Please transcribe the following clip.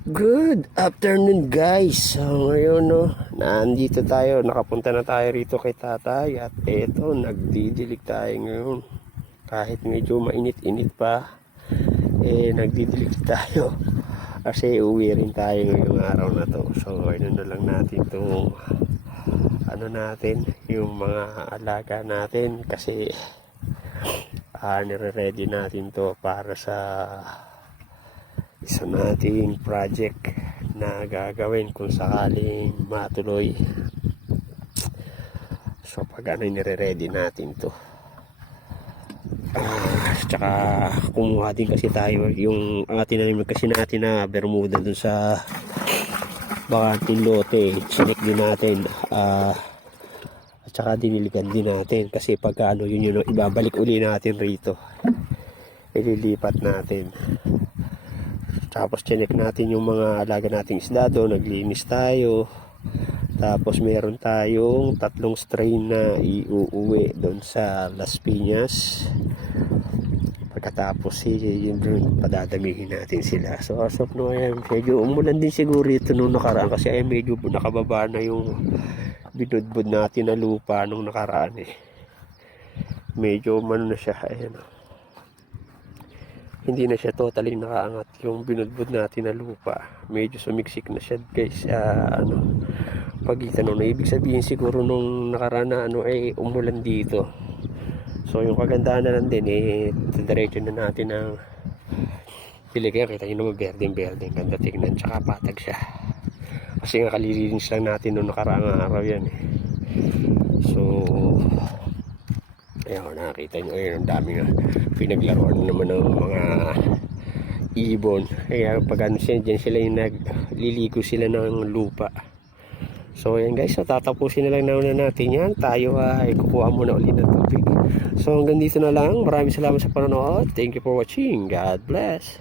Good afternoon guys. So ngayon nandito tayo, nakapunta na tayo rito kay tatay at eto nagdidilig tayo ngayon. Kahit medyo mainit-init pa, nagdidilig tayo. Kasi uwi rin tayo ngayong araw na to. So ayun na lang natin itong natin, yung mga alaga natin kasi nire-ready natin to para sa isa nating project na gagawin kung sakaling matuloy. So pag nire-ready natin to, tsaka kumuha din kasi tayo yung tinanim kasi natin na bermuda dun sa bakanting lote. Chinek din natin, at tsaka diniligan din natin kasi pag yun ibabalik uli natin rito, ililipat natin. Tapos chinek natin yung mga alaga nating isda doon, naglinis tayo. Tapos meron tayong 3 strain na iuuwi doon sa Las Piñas. Pagkatapos yun doon padadamihin natin sila. So as of now, medyo umulan din siguro ito nung nakaraan kasi medyo nakababa na yung binudbud natin na lupa nung nakaraan medyo na siya, hindi na siya totally nakaangat yung binudbud natin na lupa. Medyo sumiksik na siya guys. Pagitan na ibig sabihin siguro nung nakaraan na umulan dito. So yung kagandahan na lang din diretso na natin ang diligyan. Kita nyo naman berdeng ganda tingnan, tsaka patag siya kasi nga kalilinis lang natin nung nakaraang araw yan So ayun, nakita nyo ang daming pinaglaruan naman ng mga ibon. Kaya pag dyan sila yung nagliligo sila ng lupa. So ayan guys, so tatapusin na lang natin yan. Tayo ay kukuha muna ulit ng tubig. So hanggang dito na lang. Maraming salamat sa panonood. Thank you for watching. God bless.